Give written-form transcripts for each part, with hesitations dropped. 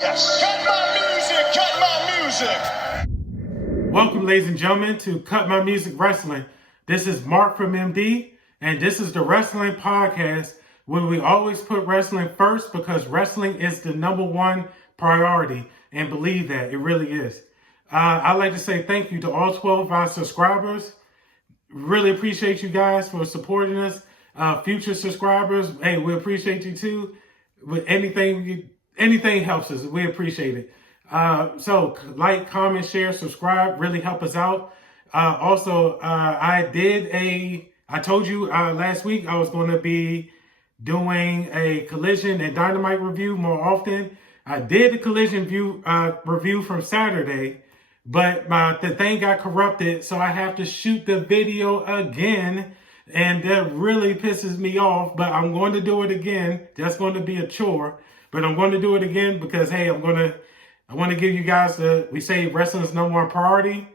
Yes. Cut my music, cut my music. Welcome, ladies and gentlemen, to Cut My Music Wrestling. This is Mark from MD, and this is the wrestling podcast where we always put wrestling first because wrestling is the number one priority, and believe that, it really is. I'd like to say thank you to all 12 of our subscribers. Really appreciate you guys for supporting us. Future subscribers, hey, we appreciate you too. With anything helps us. We appreciate it. So like, comment, share, subscribe, really help us out. I told you last week I was going to be doing a Collision and Dynamite review more often. I did the Collision review from Saturday, but the thing got corrupted, so I have to shoot the video again, and that really pisses me off, but I'm going to do it again. That's going to be a chore, but I'm going to do it again because, hey, I want to give you guys we say wrestling's number one priority.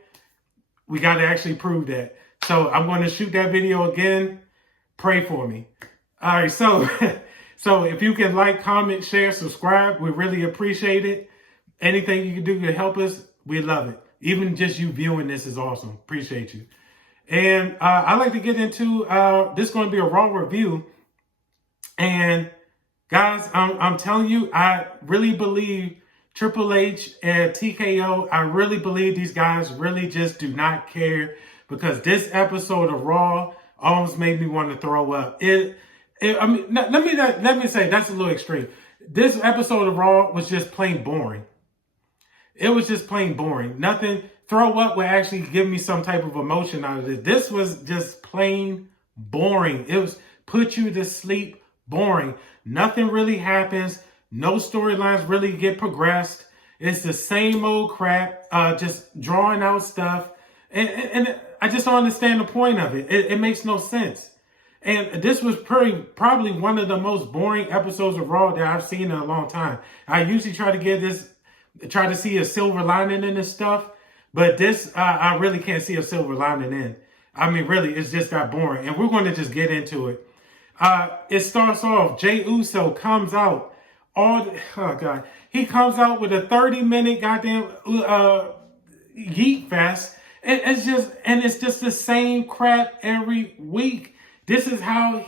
We got to actually prove that. So I'm going to shoot that video again. Pray for me. All right, so if you can like, comment, share, subscribe, we really appreciate it. Anything you can do to help us, we love it. Even just you viewing this is awesome. Appreciate you. And I'd like to get into, this is going to be a Raw review. And guys, I'm telling you, I really believe Triple H and TKO, I really believe these guys really just do not care, because this episode of Raw almost made me want to throw up. Let me say that's a little extreme. This episode of Raw was just plain boring. It was just plain boring. Nothing. Throw up would actually give me some type of emotion out of this. This was just plain boring. It was put you to sleep boring. Nothing really happens. No storylines really get progressed. It's the same old crap, just drawing out stuff. And I just don't understand the point of it. It makes no sense. And this was probably one of the most boring episodes of Raw that I've seen in a long time. I usually try to see a silver lining in this stuff. But this, I really can't see a silver lining in. I mean, really, it's just that boring. And we're going to just get into it. It starts off, Jey Uso comes out. He comes out with a 30-minute goddamn yeet fest. And it's just the same crap every week. This is how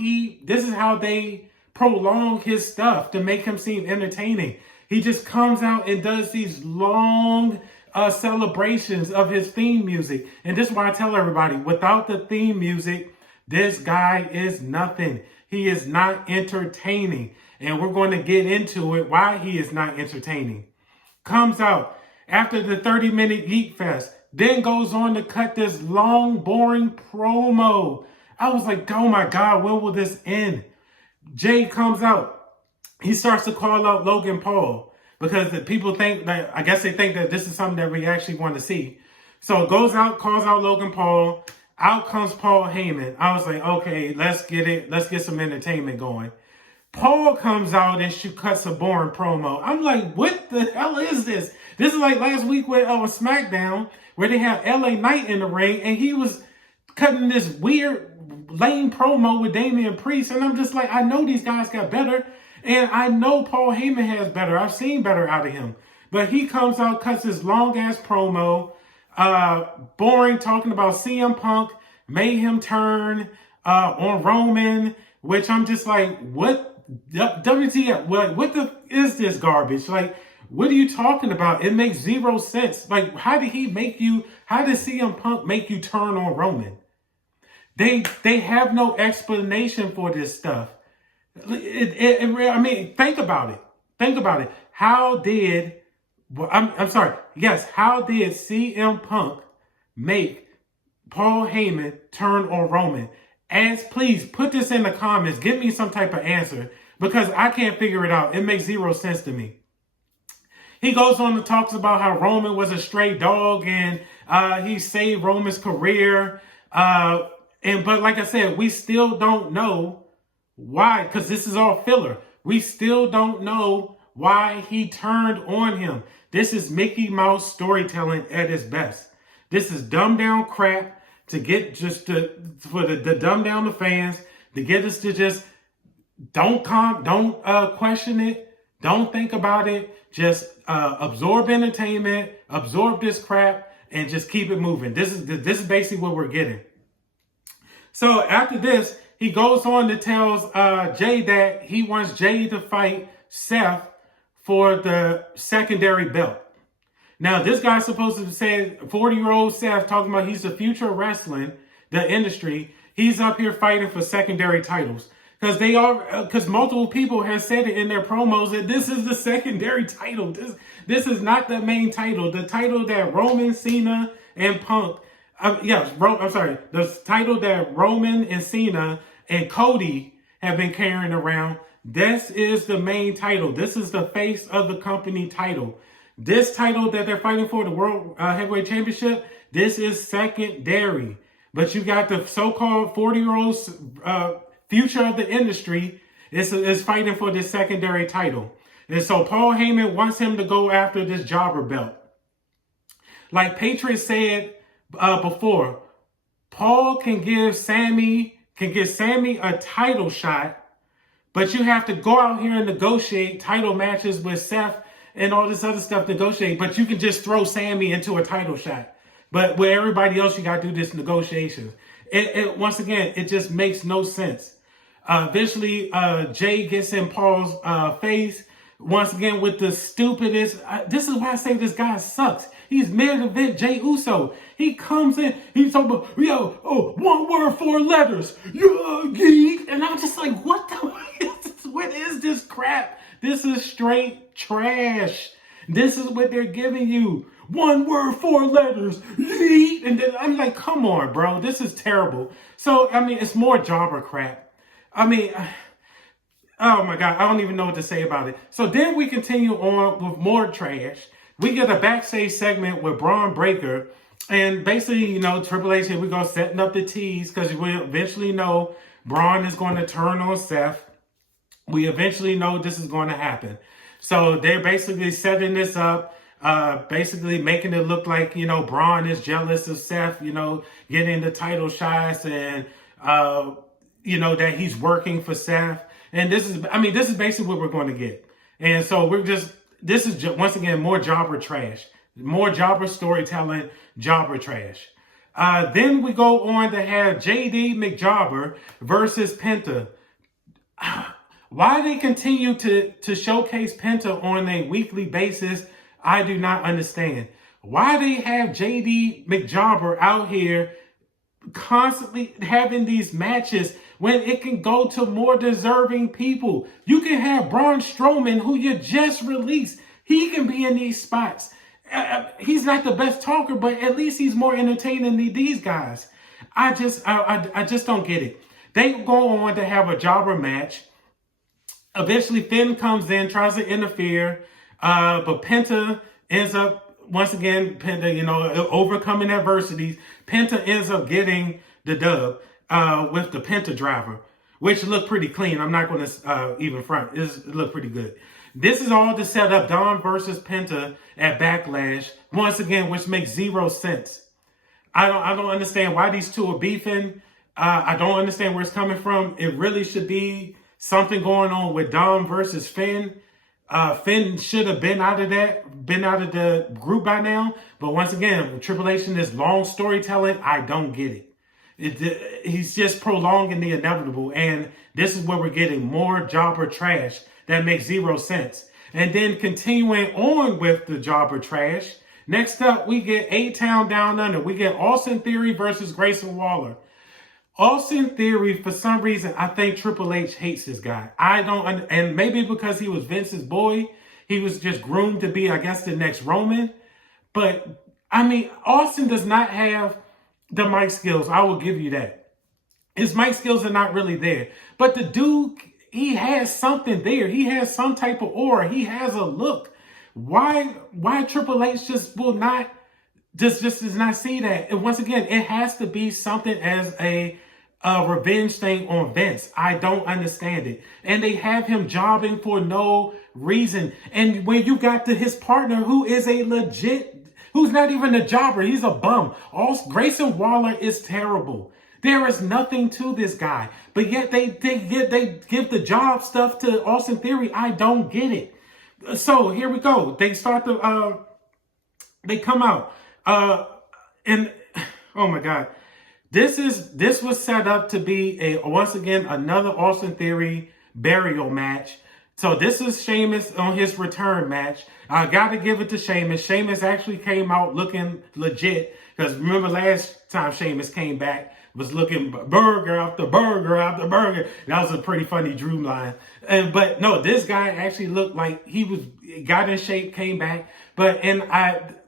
they prolong his stuff to make him seem entertaining. He just comes out and does these long celebrations of his theme music. And this is why I tell everybody, without the theme music, this guy is nothing. He is not entertaining. And we're going to get into it, why he is not entertaining. Comes out after the 30-minute Geek Fest, then goes on to cut this long, boring promo. I was like, oh my God, when will this end? Jay comes out. He starts to call out Logan Paul, because the people think that, I guess they think that this is something that we actually want to see. So it goes out, calls out Logan Paul. Out comes Paul Heyman. I was like, okay, let's get it. Let's get some entertainment going. Paul comes out and cuts a boring promo. I'm like, what the hell is this? This is like last week with SmackDown, where they have LA Knight in the ring, and he was cutting this weird, lame promo with Damian Priest. And I'm just like, I know these guys got better. And I know Paul Heyman has better. I've seen better out of him. But he comes out, cuts this long-ass promo, boring, talking about CM Punk, made him turn on Roman, which I'm just like, what? WTF? What the is this garbage? Like, what are you talking about? It makes zero sense. Like, how did CM Punk make you turn on Roman? They have no explanation for this stuff. I mean, think about it. Think about it. How did CM Punk make Paul Heyman turn on Roman? Please put this in the comments. Give me some type of answer, because I can't figure it out. It makes zero sense to me. He goes on and talks about how Roman was a stray dog and he saved Roman's career. But like I said, we still don't know why, because this is all filler. We still don't know why he turned on him. This is Mickey Mouse storytelling at its best. This is dumbed down crap to get for the dumb down the fans, to get us to just don't question it, don't think about it, just absorb entertainment, absorb this crap, and just keep it moving. This is basically what we're getting. So after this, he goes on to tells Jay that he wants Jay to fight Seth for the secondary belt. Now, this guy's supposed to say 40-year-old Seth talking about he's the future of wrestling, the industry. He's up here fighting for secondary titles because multiple people have said it in their promos that this is the secondary title. This is not the main title. The title that Roman, Cena, and Punk. The title that Roman and Cena and Cody have been carrying around. This is the main title. This is the face of the company title. This title that they're fighting for, the World Heavyweight Championship, this is secondary. But you got the so-called 40-year-old future of the industry is fighting for this secondary title. And so Paul Heyman wants him to go after this jobber belt. Like Patriot said before, Paul can give Sammy a title shot, but you have to go out here and negotiate title matches with Seth and all this other stuff, negotiate. But you can just throw Sammy into a title shot. But with everybody else, you got to do this negotiations. Once again, it just makes no sense. Eventually, Jay gets in Paul's face. Once again, with the stupidest. This is why I say this guy sucks. He's main event Jay Uso. He comes in. He's talking about, one word, 4 letters. Geek. And I'm just like, what is this crap? This is straight trash. This is what they're giving you. 1 word, 4 letters. Yeet. And then I'm like, come on, bro. This is terrible. So, I mean, it's more jobber crap. I mean, oh my God. I don't even know what to say about it. So then we continue on with more trash. We get a backstage segment with Braun Breaker. And basically, Triple H, here we go, setting up the tease because we eventually know Braun is going to turn on Seth. We eventually know this is going to happen. So they're basically setting this up, basically making it look like, Braun is jealous of Seth, getting the title shots and, that he's working for Seth. And this is basically what we're going to get. And so this is once again, more jobber trash, more jobber storytelling, jobber trash. Then we go on to have JD McJobber versus Penta. Why they continue to showcase Penta on a weekly basis, I do not understand. Why they have JD McJobber out here constantly having these matches when it can go to more deserving people. You can have Braun Strowman, who you just released. He can be in these spots. He's not the best talker, but at least he's more entertaining than these guys. I just don't get it. They go on to have a jobber match. Eventually, Finn comes in, tries to interfere, but Penta ends up, once again, overcoming adversities. Penta ends up getting the dub with the Penta driver, which looked pretty clean. I'm not going to even front. It looked pretty good. This is all to set up Dom versus Penta at Backlash, once again, which makes zero sense. I don't understand why these two are beefing. I don't understand where it's coming from. It really should be something going on with Dom versus Finn. Finn should have been out of the group by now. But once again, Triple H in this long storytelling, I don't get it. He's just prolonging the inevitable. And this is where we're getting more jobber trash that makes zero sense. And then continuing on with the jobber trash, next up, we get A-Town Down Under. We get Austin Theory versus Grayson Waller. Austin Theory, for some reason, I think Triple H hates this guy. And maybe because he was Vince's boy, he was just groomed to be, I guess, the next Roman. But, Austin does not have the mic skills. I will give you that. His mic skills are not really there. But the dude, he has something there. He has some type of aura. He has a look. Why Triple H just will not, just does not see that? And once again, it has to be something as a revenge thing on Vince. I don't understand it. And they have him jobbing for no reason. And when you got his partner who is a legit, who's not even a jobber, he's a bum. Grayson Waller is terrible. There is nothing to this guy. But yet they give the job stuff to Austin Theory. I don't get it. So here we go. They start to they come out. And oh my God. This was set up to be a once again another Austin Theory burial match. So this is Sheamus on his return match. I gotta give it to Sheamus. Sheamus actually came out looking legit. Because remember last time Sheamus came back was looking burger after burger after burger. That was a pretty funny Drew line. But no, this guy actually looked like he got in shape, came back. But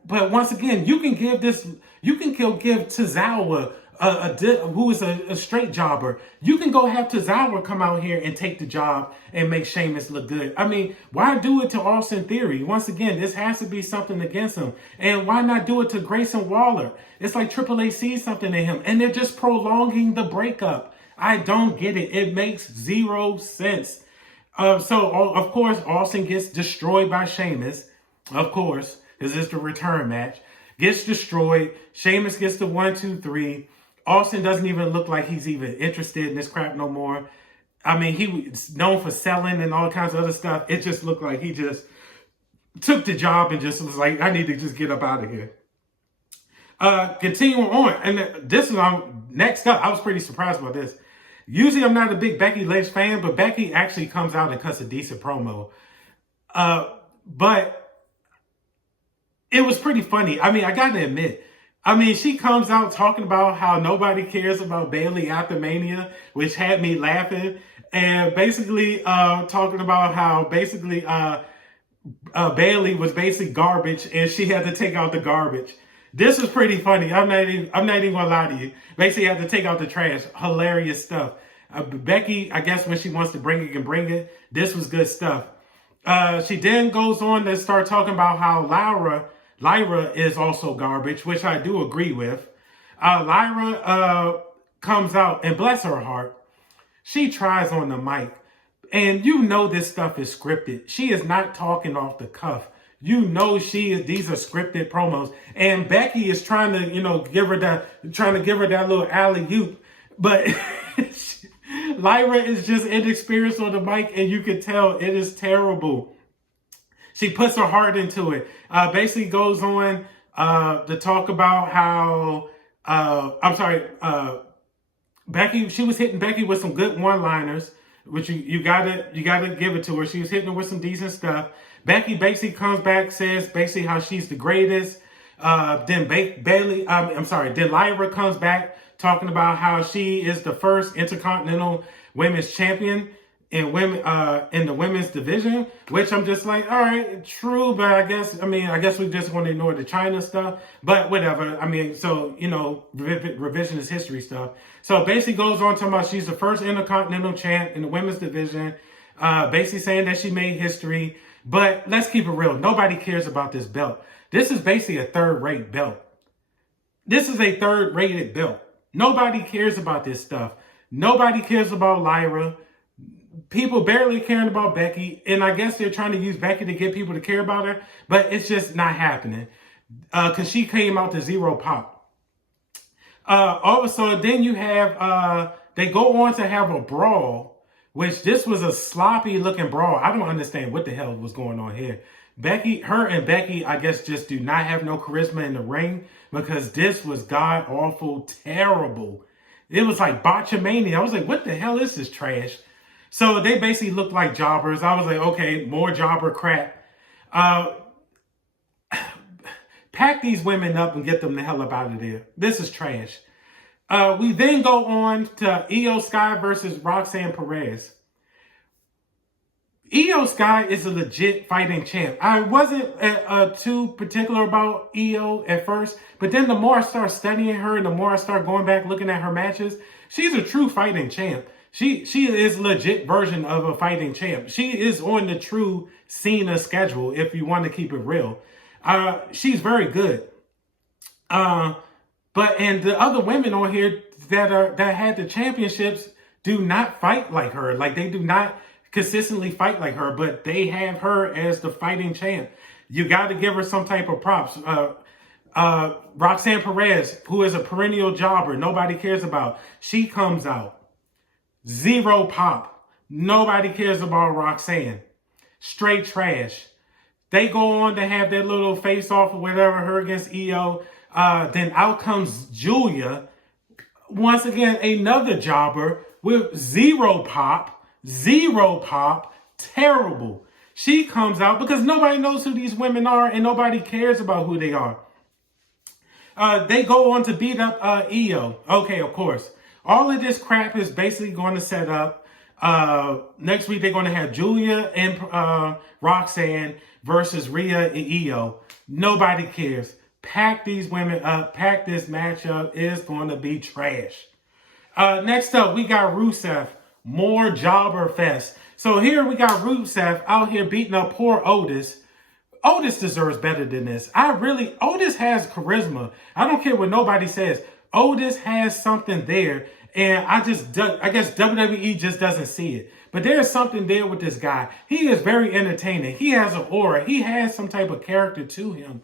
once again, you can give Tozawa who is a straight jobber. You can go have Tozawa come out here and take the job and make Sheamus look good. I mean, why do it to Austin Theory? Once again, this has to be something against him. And why not do it to Grayson Waller? It's like Triple H sees something in him, and they're just prolonging the breakup. I don't get it. It makes zero sense. Of course, Austin gets destroyed by Sheamus. Of course, because it's the return match. Gets destroyed. Sheamus gets the 1, 2, 3. Austin doesn't even look like he's even interested in this crap no more. I mean, he was known for selling and all kinds of other stuff. It just looked like he just took the job and just was like, I need to just get up out of here. Continuing on, and this is next up. I was pretty surprised about this. Usually I'm not a big Becky Lynch fan, but Becky actually comes out and cuts a decent promo. But it was pretty funny. I mean, I gotta admit, she comes out talking about how nobody cares about Bayley after Mania, which had me laughing, and basically talking about how basically Bayley was basically garbage, and she had to take out the garbage. This was pretty funny. I'm not even gonna lie to you. Basically, had to take out the trash. Hilarious stuff. Becky, I guess when she wants to bring it, can bring it. This was good stuff. She then goes on to start talking about how Lyra is also garbage, which I do agree with. Lyra comes out, and bless her heart, she tries on the mic. And you know this stuff is scripted. She is not talking off the cuff. You know these are scripted promos. And Becky is trying to, give her that little alley-oop. But Lyra is just inexperienced on the mic, and you can tell it is terrible. She puts her heart into it. Basically goes on to talk about how, Becky, she was hitting Becky with some good one-liners, which you gotta give it to her. She was hitting her with some decent stuff. Becky basically comes back, says basically how she's the greatest. Then Lyra comes back talking about how she is the first Intercontinental Women's Champion in the women's division, which I'm just like, all right, true, but I guess we just want to ignore the China stuff, but whatever. Revisionist history stuff. So basically goes on talking about she's the first Intercontinental champ in the women's division, basically saying that she made history. But let's keep it real. Nobody cares about this belt. This is basically a third-rate belt. This is a third-rated belt. Nobody cares about this stuff. Nobody cares about Lyra. People barely caring about Becky. And I guess they're trying to use Becky to get people to care about her. But it's just not happening. Because she came out to zero pop. Also, then you have, they go on to have a brawl, which this was a sloppy looking brawl. I don't understand what the hell was going on here. Her and Becky, I guess, just do not have no charisma in the ring, because this was god awful, terrible. It was like botchamania. I was like, what the hell is this trash? So they basically looked like jobbers. I was like, okay, more jobber crap. Pack these women up and get them the hell up out of there. This is trash. We then go on to Io Sky versus Roxanne Perez. Io Sky is a legit fighting champ. I wasn't too particular about Io at first, but then the more I start studying her and the more I start going back looking at her matches, she's a true fighting champ. She is a legit version of a fighting champ. She is on the true Cena schedule, if you want to keep it real. She's very good. And the other women on here that had the championships do not fight like her. Like, they do not consistently fight like her, but they have her as the fighting champ. You got to give her some type of props. Roxanne Perez, who is a perennial jobber, nobody cares about. She comes out. Zero pop. Nobody cares about Roxanne. Straight trash. They go on to have their little face off or whatever, her against Io. Then out comes Julia. Once again, another jobber with zero pop, terrible. She comes out because nobody knows who these women are and nobody cares about who they are. They go on to beat up Io. Okay, of course. All of this crap is basically going to set up. Next week, they're going to have Julia and Roxanne versus Rhea and Io. Nobody cares. Pack these women up. Pack this matchup. It's going to be trash. Next up, we got Rusev. More jobber fest. So here we got Rusev out here beating up poor Otis. Otis deserves better than this. Otis has charisma. I don't care what nobody says. Otis has something there. And I guess WWE just doesn't see it. But there's something there with this guy. He is very entertaining. He has an aura. He has some type of character to him.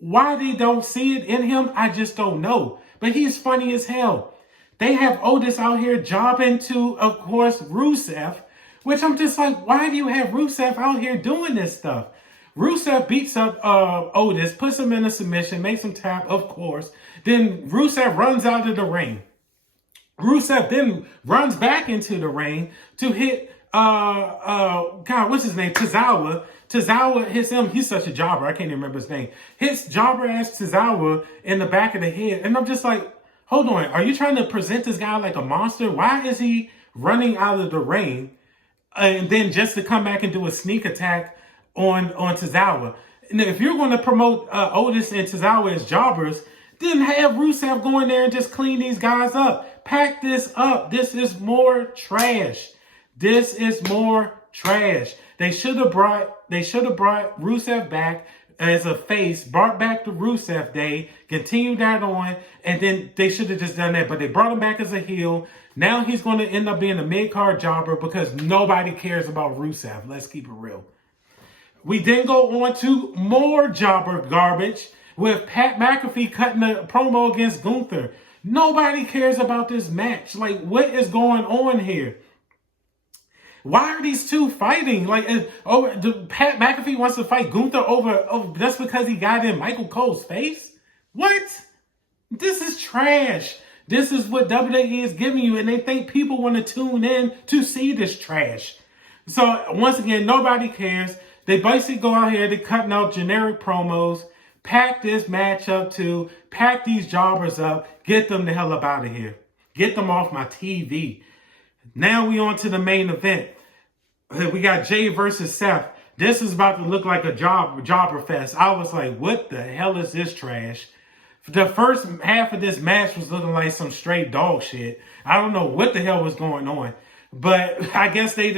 Why they don't see it in him, I just don't know. But he's funny as hell. They have Otis out here jobbing to, of course, Rusev. Which I'm just like, why do you have Rusev out here doing this stuff? Rusev beats up Otis, puts him in a submission, makes him tap, of course. Then Rusev runs out of the ring. Rusev then runs back into the ring to hit, what's his name? Tozawa. Tozawa hits him. He's such a jobber. I can't even remember his name. Hits jobber-ass Tozawa in the back of the head. And I'm just like, hold on. Are you trying to present this guy like a monster? Why is he running out of the ring? And then just to come back and do a sneak attack on Tozawa. And if you're going to promote Otis and Tozawa as jobbers, then have Rusev go in there and just clean these guys up. Pack this up. This is more trash. This is more trash. They should have brought Rusev back as a face, brought back the Rusev Day, continued that on, and then they should have just done that. But they brought him back as a heel. Now he's going to end up being a mid-card jobber because nobody cares about Rusev. Let's keep it real. We then go on to more jobber garbage with Pat McAfee cutting a promo against Gunther. Nobody cares about this match. Like, what is going on here? Why are these two fighting? Like, Pat McAfee wants to fight Gunther over just because he got in Michael Cole's face? What? This is trash. This is what WWE is giving you, and they think people want to tune in to see this trash. So, once again, nobody cares. They basically go out here, they're cutting out generic promos, pack this match up to, pack these jobbers up, get them the hell up out of here. Get them off my TV. Now we on to the main event. We got Jay versus Seth. This is about to look like a jobber fest. I was like, what the hell is this trash? The first half of this match was looking like some straight dog shit. I don't know what the hell was going on. But I guess they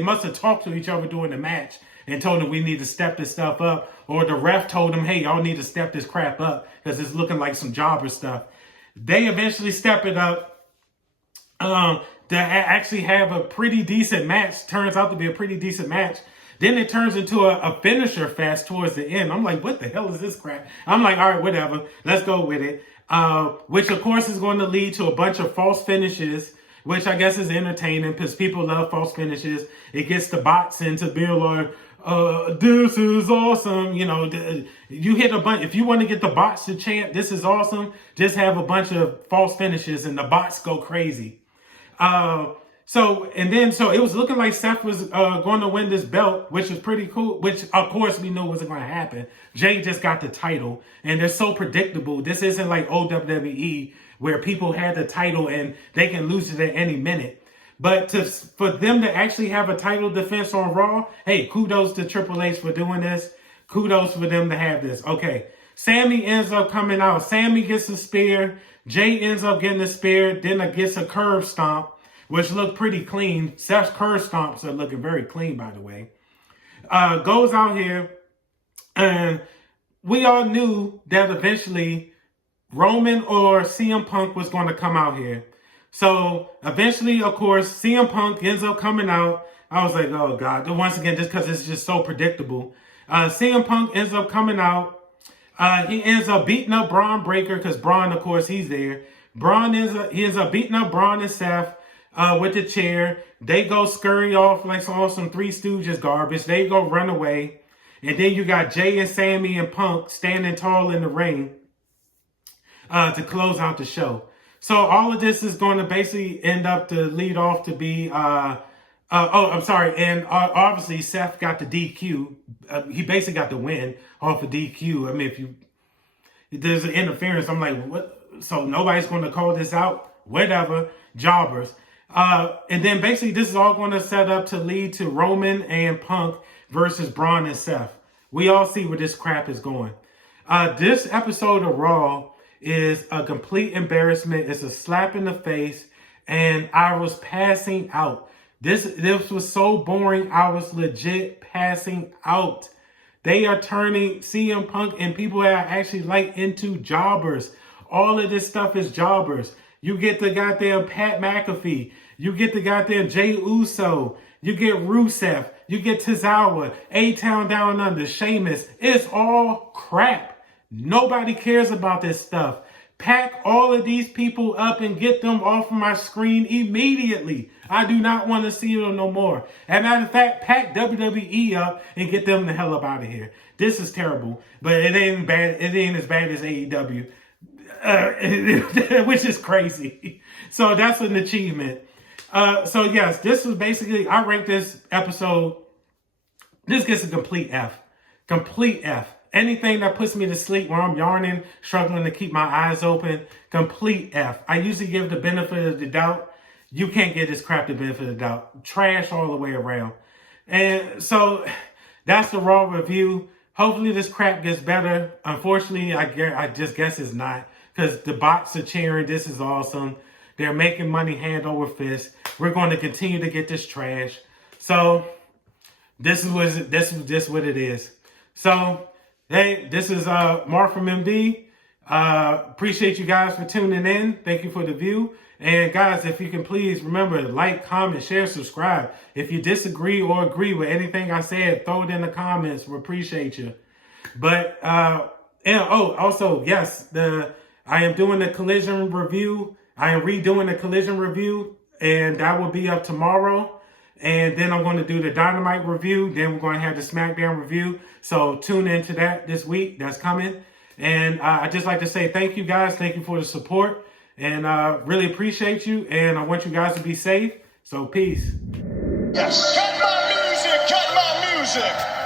must have talked to each other during the match and told them we need to step this stuff up. Or the ref told them, hey, y'all need to step this crap up because it's looking like some jobber stuff. They eventually step it up to actually have a pretty decent match. Turns out to be a pretty decent match. Then it turns into a finisher fest towards the end. I'm like, what the hell is this crap? I'm like, all right, whatever. Let's go with it. Which, of course, is going to lead to a bunch of false finishes, which I guess is entertaining because people love false finishes. It gets the bots into being like, this is awesome. You know, you hit a bunch. If you want to get the bots to chant, this is awesome, just have a bunch of false finishes and the bots go crazy. So it was looking like Seth was going to win this belt, which was pretty cool, which of course we knew wasn't going to happen. Jay just got the title and they're so predictable. This isn't like old WWE where people had the title and they can lose it at any minute. But for them to actually have a title defense on Raw, hey, kudos to Triple H for doing this. Kudos for them to have this. Okay, Sammy ends up coming out. Sammy gets a spear. Jay ends up getting a spear. Then gets a curve stomp, which looked pretty clean. Seth's curve stomps are looking very clean, by the way. Goes out here, and we all knew that eventually Roman or CM Punk was going to come out here. So eventually, of course, CM Punk ends up coming out. I was like, oh God. Once again, just because it's just so predictable. CM Punk ends up coming out. He ends up beating up Braun Breaker because Braun, of course, he's there. He ends up beating up Braun and Seth with the chair. They go scurry off like some Three Stooges garbage. They go run away. And then you got Jay and Sammy and Punk standing tall in the ring to close out the show. So all of this is going to basically end up to lead off to be, I'm sorry. And obviously Seth got the DQ. He basically got the win off of DQ. I mean, if there's an interference, I'm like, what? So nobody's going to call this out? Whatever. Jobbers. And then basically this is all going to set up to lead to Roman and Punk versus Braun and Seth. We all see where this crap is going. This episode of Raw is a complete embarrassment. It's a slap in the face. And I was passing out. This was so boring. I was legit passing out. They are turning CM Punk and people that are actually like into jobbers. All of this stuff is jobbers. You get the goddamn Pat McAfee. You get the goddamn Jey Uso. You get Rusev. You get Tozawa. A-Town Down Under. Sheamus. It's all crap. Nobody cares about this stuff. Pack all of these people up and get them off of my screen immediately. I do not want to see them no more. As a matter of fact, pack WWE up and get them the hell up out of here. This is terrible, but it ain't bad. It ain't as bad as AEW, which is crazy. So that's an achievement. So yes, this was basically, I rank this episode, this gets a complete F. Complete F. Anything that puts me to sleep where I'm yarning, struggling to keep my eyes open, complete F. I usually give the benefit of the doubt. You can't get this crap the benefit of the doubt. Trash all the way around. And so that's the Raw review. Hopefully this crap gets better. Unfortunately, I just guess it's not. Because the bots are cheering. This is awesome. They're making money hand over fist. We're going to continue to get this trash. So this is what it is. So hey, this is Mark from MD. Appreciate you guys for tuning in. Thank you for the view. And guys, if you can please remember to like, comment, share, subscribe. If you disagree or agree with anything I said, throw it in the comments. We appreciate you. But also, yes, I am doing the collision review. I am redoing the collision review, and that will be up tomorrow. And then I'm going to do the Dynamite review. Then we're going to have the SmackDown review. So tune into that this week. That's coming. And I'd just like to say thank you, guys. Thank you for the support. And really appreciate you. And I want you guys to be safe. So peace. Yes. Cut my music! Cut my music!